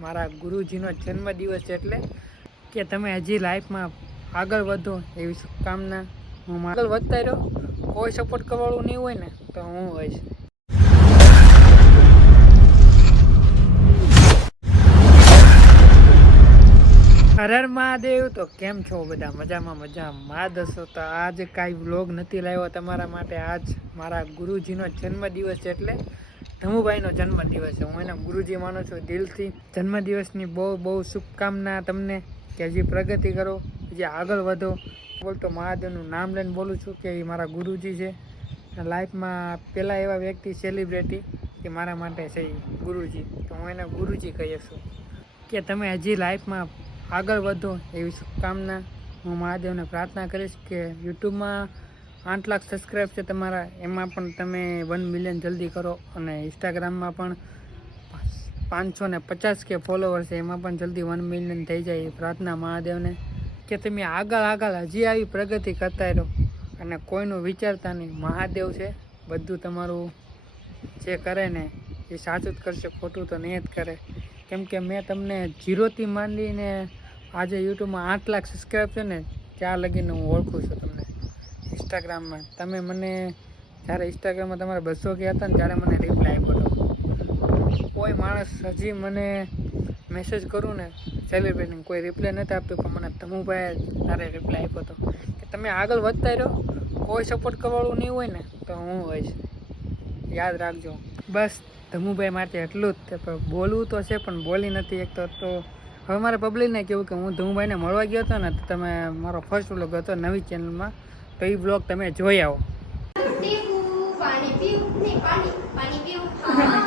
મારા ગુરુજીનો જન્મદિવસ એટલે કે તમે હજી લાઈફમાં આગળ વધો એવી શુભકામના હું આગળ વધતા રહ્યો કોઈ સપોર્ટ કરવાળું નહીં હોય ને તો હું હોઈશ. હરર મહાદેવ. તો કેમ છો બધા? મજામાં મજા મા દસો તો આજ કાંઈ વ્લોગ નથી લાવ્યો તમારા માટે. આજ મારા ગુરુજીનો જન્મદિવસ એટલે ધમુભાઈનો જન્મદિવસ છે. હું એના ગુરુજી માનું છું. દિલથી જન્મદિવસની બહુ બહુ શુભકામના તમને કે હજી પ્રગતિ કરો, હજી આગળ વધો. બોલતો મહાદેવનું નામ લઈને બોલું છું કે એ મારા ગુરુજી છે. લાઈફમાં પહેલાં એવા વ્યક્તિ સેલિબ્રિટી કે મારા માટે છે ગુરુજી. તો હું એને ગુરુજી કહીએ છું કે તમે હજી લાઈફમાં આગળ વધો એવી શુભકામના. હું મહાદેવને પ્રાર્થના કરીશ કે યુટ્યુબમાં આઠ લાખ સબસ્ક્રાઈબ છે તમારા. એમાં પણ તમે વન મિલિયન જલ્દી કરો અને ઇન્સ્ટાગ્રામમાં પણ પાંચસો ને પચાસ કે ફોલોવર છે, એમાં પણ જલ્દી વન મિલિયન થઈ જાય. પ્રાર્થના મહાદેવને કે તમે આગળ આગળ હજી આવી પ્રગતિ કરતા રહો અને કોઈનું વિચારતા નહીં. મહાદેવ છે, બધું તમારું જે કરે ને એ સાચું જ કરશે, ખોટું તો નહીં જ કરે. કેમ કે મેં તમને જીરોથી માંડીને આજે યુટ્યુબમાં આઠ લાખ સબસ્ક્રાઈબ છે ને, ત્યાં લગીને હું ઓળખું છું તમને. ઇન્સ્ટાગ્રામમાં તમે મને જ્યારે ઇન્સ્ટાગ્રામમાં તમારે બસો ગયા હતા ને ત્યારે મને રિપ્લાય આપ્યો હતો. કોઈ માણસ હજી મને મેસેજ કરું ને સેલિબ્રિટી કોઈ રિપ્લાય નથી આપતું, પણ મને તમુભાઈ તારે રિપ્લાય આપ્યો હતો કે તમે આગળ વધતા રહ્યો, કોઈ સપોર્ટ કરવાળું નહીં હોય ને, તો હું હોઈશ. યાદ રાખજો. બસ ધમુભાઈ માટે એટલું જ તે બોલવું તો છે, પણ બોલી નથી એક તો તો હવે મારે પબ્લિકને કહેવું કે હું ધમુભાઈને મળવા ગયો હતો ને, તો તમે મારો ફર્સ્ટ વ્લોગ હતો નવી ચેનલમાં તો એ બ્લોગ તમે જોઈ આવો. પીવું પાણી પીવું નહીં પાણી પાણી પીવું હા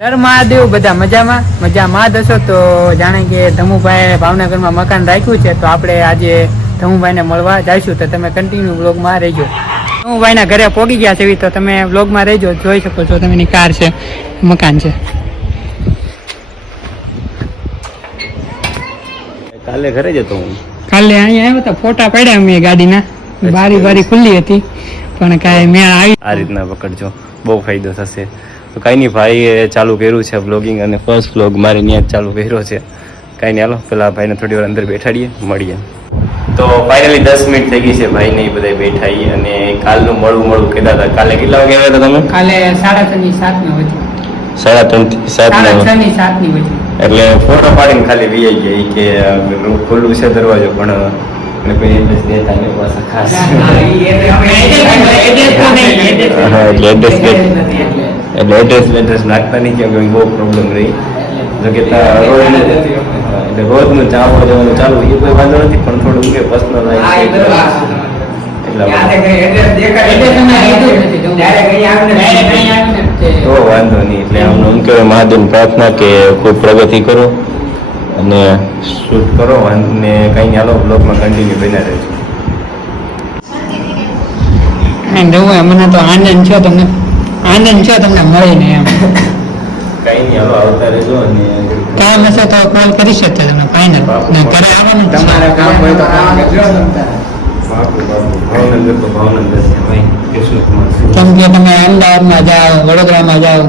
દર મહાદેવ બધા મજામાં? મજામાં જ હશો? તો જાણે કે ધમુભાઈ ભાવનગરમાં મકાન રાખ્યું છે તો આપણે આજે ધમુભાઈને મળવા જઈશું. તો તમે કન્ટિન્યુ બ્લોગમાં રહેજો. ધમુભાઈના ઘરે પોગી ગયા છે એવી તો તમે બ્લોગમાં રહેજો જોઈ શકો છો તમે એની કાર છે મકાન છે. કાલે ઘરે જતો હું. કાલે અહીંયા આવ્યો તો ફોટા પડ્યા મેં ગાડીના. બારી બારી ખુલ્લી હતી પણ કાંઈ મેં આવી આ રીતના પકડજો બહુ ફાયદો થશે. તો કાંઈ નહીં ભાઈએ ચાલુ કર્યું છે બ્લોગિંગ અને ફર્સ્ટ બ્લોગ મારી ત્યાં ચાલુ કર્યો છે. કાંઈ નહીં હાલો પેલા ભાઈને થોડી વાર અંદર બેઠાડીએ મળીએ. તો ફાઇનલી દસ મિનિટ થઈ ગઈ છે ભાઈને નહીં બધા બેઠાઈ અને કાલનું મળવું મળવું કહેતા હતા. કાલે કેટલા વાગે આવ્યા હતા તમે? કાલે સાડા ત્રણ સાતની વચ્ચે. સાડા ત્રણથી સાત સાડા ની સાતની વચ્ચે. એટલે ફોટો પાડીને ખાલી વી ગયા એ કે ખુલ્લું છે દરવાજો પણ અને કોઈ એડ્રેસ દેતા નહીં ખાસ. એટલે એડ્રેસ એટલે એડ્રેસ એડ્રેસ નાખતા નહીં કેમ કે બહુ પ્રોબ્લેમ રહી. જો કે ત્યાં રોજ એટલે રોજનું ચાવવા જવાનું ચાલુ એ કોઈ વાંધો નથી પણ થોડું કે પર્સનલ એટલા માટે. તો વાંધો નહીં એટલે આમ એમ કહેવાય મહાદેવ પ્રાર્થના કે ખૂબ પ્રગતિ કરો અને શૂટ કરો અને કંઈ હાલો બ્લોગમાં કન્ટિન્યુ બન્યા રહેજો. મને તો આનંદ છે તમને આનંદ છે તમને મળીને એમ. કઈ નહીં હાલો આવતા રહેજો અને કામ હશે તો કોલ કરી શકતા તમે ફાઇનલ ઘરે આવવાનું તમારે કામ હોય તો કામ કરજો. બાપુ બાપુ ભાવનગર તો ભાવનગર છે ભાઈ કૃષ્ણ કુમાર કેમ કે તમે અમદાવાદમાં જાઓ વડોદરામાં જાઓ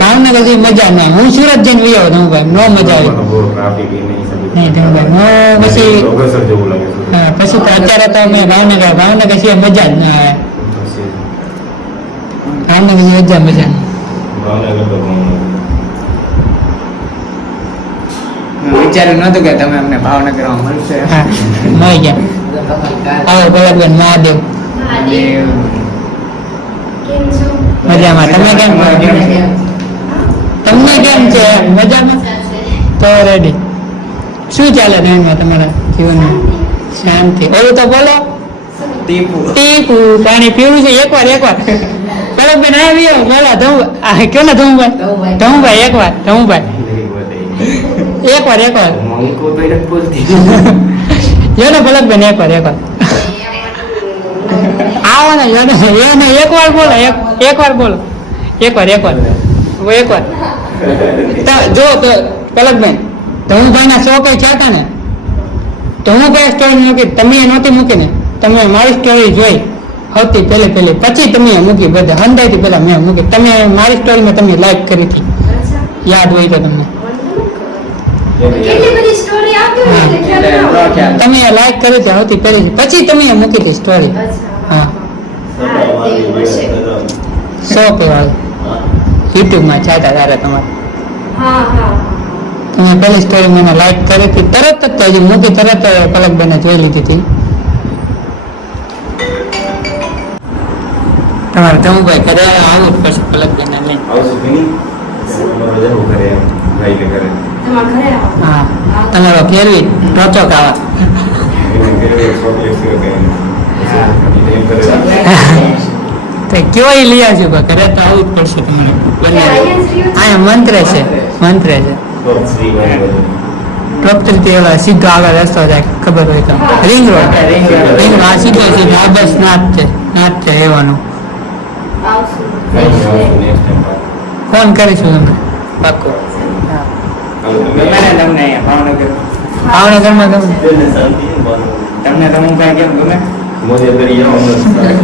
ભાવનગરથી મજા ના હું સુરત જઈને વહી આવું તમે ભાઈ નો મજા આવે બહુ ટ્રાફિક એ નહીં સબી નહીં તમે ભાઈ હું પછી લોકેશન જેવું લાગે છે હા, પછી તો અત્યારે તો અમે ભાવનગર ભાવનગર સિવાય મજા જ ના આવે ભાવનગરની મજા મજા ભાવનગર તો ભાવનગર વિચાર્યું નતું કે તમે અમને ભાવનગરમાં મળશે હા મળી ગયા. આવો ભગવાન મહાદેવ. કેમ મજામાં. તમે કેમ? તમને કેમ છે? મજામાં? તો રેડી શું ચાલે નવીનમાં તમારા જીવનમાં? શાંતિ. ઓલું તો બોલો. ટીપુ. ટીપુ. પાણી પીવું છે? એકવાર એકવાર. બોલો બેન આવ્યો બોલો ધમ આ કયો ને ધમભાઈ ધમભાઈ એકવાર. ધમભાઈ એકવાર એકવાર. એનો પલકભાઈ એક વાર એક વાર. આવો ને એને એક વાર બોલો, એક વાર બોલો. એક વાર એક વાર. એક વાર. જો, તો પલકભાઈ ધનુભાઈ ના શોખ થયા હતા ને ધનુભાઈ સ્ટોરી મૂકી, તમે નહોતી મૂકી ને તમે મારી સ્ટોરી જોઈ. સૌથી પહેલી પહેલી, પછી તમે મૂકી, બધા હંદાઈથી પહેલા મેં મૂકી. તમે મારી સ્ટોરીમાં તમે લાઈક કરી હતી. યાદ હોય તો તમને. તમે લાઈક કરી હતી આવતી કરી. પછી તમે એ મૂકી હતી સ્ટોરી હા. સો કહેવાય. યુટ્યુબમાં ચાલતા તારે તમારે. હા, હા. તમે પહેલી સ્ટોરી મને લાઈક કરી હતી. તરત જ તો હજી મૂકી તરત જ પલકબેને જોઈ લીધી હતી. તમારે ધમુભાઈ કરે આવું જ પડશે પલકબેને લઈને. આવું કે નહીં અમારે જવું ઘરે એમ ભાઈ ને હા. તમારો ફેરવી ટોચો કાવા તો કેવો ઈ લઈ આવજો ઘરે તો આવું જ પડશે તમારે. બંને છે? અહીંયા મંત્ર છે. મંત્ર છે. તો થી ઓલા સીધો આગળ રસ્તો જાય ખબર હોય તો. Ring road. Ring road. આ સીધો સીધો આ બસ નાથ છે. નાથ છે એવાનું. ફોન કરીશું તમને. પાક્કો. ગમે ને તમને અહીંયા ભાવનગર ભાવનગરમાં ગમે તેને શાંતિ છે ને બાજુ. તમને તો કાંઈ કેમ ગમે મોજે કરી આવો હમણાં.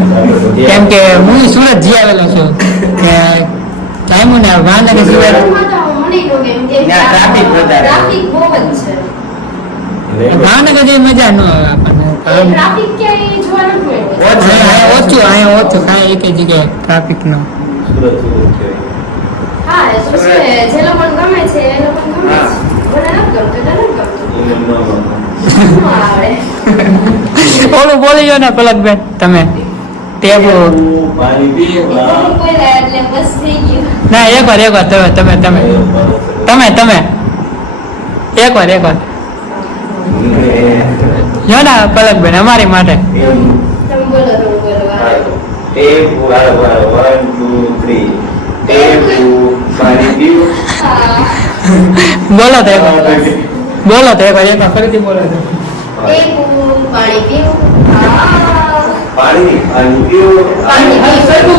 કેમ કે હું સુરત જી આવેલો છું કે ટાઈમ ને ભાવનગર સુરત જ. ભાવનગર જેવી મજા ન આવે આપણને. ઓછું. અહીંયા ઓછું કાંઈ એક જગ્યાએ ટ્રાફિક નો સુરત સુરત છે હા જે લોકો ગમે છે એ લોકો ગમે ઓલું બોલી ગયો ને પલકબેન તમે ના એક વાર એક વાર તમે તમે તમે તમે તમે એક વાર એક વાર જો ના પલકબેન અમારી માટે બોલો બોલો 1 2 3 1 2 બોલો તે બોલો તે ભાઈ એમાં ફરીથી બોલો તો પાણી પીવું. પાણી પાણી પીઓ પાણી પીવું. સરખું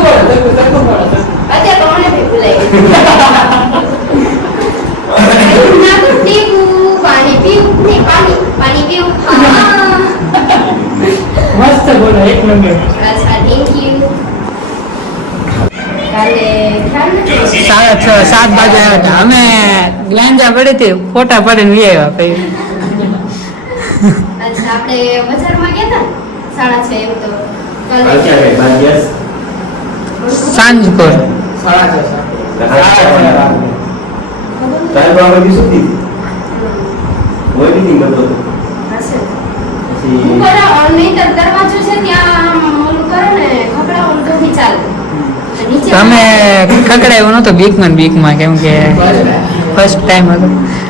સરખું અત્યારે પાણી પાણી, પાણી. મસ્ત બોલો એક નંબર અચ્છા. કાલે. સાડા છ સાત વાગે આવ્યા હતા. અમે ગ્લાંજા પડી હતી ફોટા પડીને લઈ આવ્યા પછી આપણે બજારમાં ગયા હતા? સાડા છ એમ તો. કાલે અત્યારે બાર સાંજ કોર દરવાજો છે ત્યાં આમ ઓલું કરો ને ચાલે. તમે ખકડાયું નતો બીકમાં બીકમાં કેમ કે ફર્સ્ટ ટાઈમ હતો.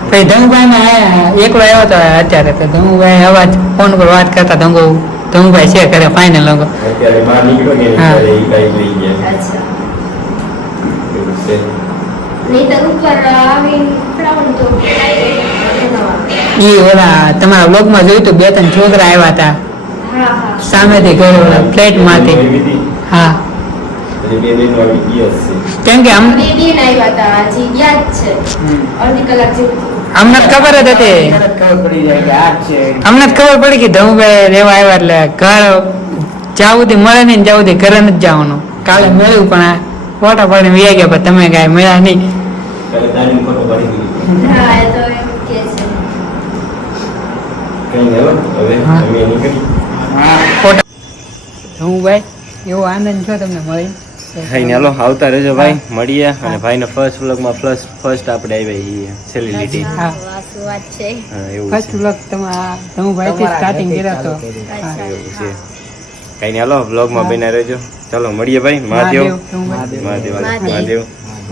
પછી ધનુભાઈ માં આયા એકલો આવ્યો હતો અત્યારે તો ધંગુભાઈ અવાજ ફોન પર વાત કરતા ધંગો ધંગુભાઈ છે કરે ફાઇનલ લોકો ગયા. ઈ ઓલા તમારા બ્લોગમાં જોયું હતું બે ત્રણ છોકરા આવ્યા હતા હા હા. સામેથી ઘર ઓલા ફ્લેટમાંથી હા. કેમ કે આમ. અમને ખબર જ હતી. તરત ખબર પડી કે આ જ છે. અમને ખબર પડી કે ધનુભાઈ રેવા આવ્યા એટલે ઘર જાવું મળે નહીં જવું થી ઘરે નથી જવાનું. કાલે મળ્યું પણ આ ફોટા પાડીને વ્યા ગયા પણ તમે કાંઈ મળ્યા નહીં. ધનુભાઈ એવો આનંદ છો તમને મળી કઈ નહીં હાલો આવતા રહેજો ભાઈ મળીએ. અને ભાઈના ફર્સ્ટ વ્લોગમાં ફર્સ્ટ ફર્સ્ટ આપણે આવ્યા સેલિબ્રિટી હા. આ શું વાત છે. એવું ફર્સ્ટ વ્લોગ તમારા ધનુભાઈ થી સ્ટાર્ટિંગ કર્યા તો. એવું છે. કઈ નહીં હાલો વ્લોગમાં બન્યા રહેજો. ચાલો મળીએ ભાઈ. મહાદેવ મહાદેવ. મહાદેવ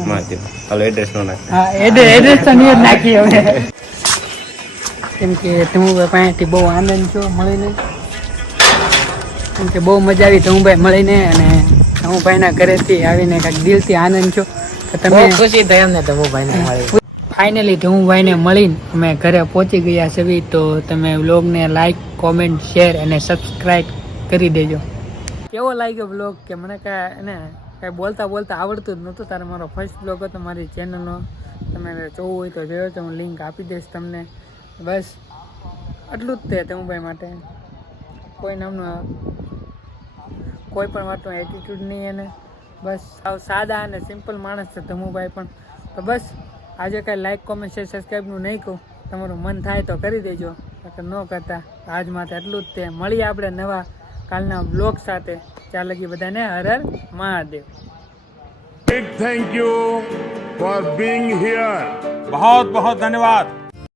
મહાદેવ. હાલો એડ્રેસ નો નાખ. હા એડ્રેસ એડ્રેસ તો નહીં નાખી હવે. કેમ કે ધનુભાઈ પાસેથી બહુ આનંદ છો મળીને. કેમ કે બહુ મજા આવી ધનુભાઈ મળીને અને ધનુભાઈના ઘરેથી આવીને કાંઈક દિલથી આનંદ છો કે તમે ખુશી થઈ અમને તો ભાઈ ફાઇનલી મળી. ફાઇનલી ભાઈને મળીને અમે ઘરે પહોંચી ગયા છે તો તમે વ્લોગને લાઇક કોમેન્ટ શેર અને સબસ્ક્રાઈબ કરી દેજો. કેવો લાગ્યો વ્લોગ? કે મને કાંઈ એને કાંઈ બોલતા બોલતા આવડતું જ નહોતું. તારે મારો ફર્સ્ટ બ્લોગ હતો મારી ચેનલનો તમે જોવું હોય તો જોયો તો હું લિંક આપી દઈશ તમને. બસ આટલું જ તે ધનુભાઈ માટે. કોઈ નામનો કોઈ પણ વાતનો એટીટ્યૂડ નહીં એને બસ સાવ સાદા અને સિમ્પલ માણસ છે ધમુભાઈ પણ તો બસ આજે કાંઈ લાઈક કોમેન્ટ શેર સબસ્ક્રાઈબનું નહીં કહું તમારું મન થાય તો કરી દેજો નકર ન કરતા આજ માટે એટલું જ તે મળીએ આપણે નવા કાલના બ્લોગ સાથે ત્યાં લગી બધાને Har Har Mahadev Big thank you for being here. बहुत बहुत धन्यवाद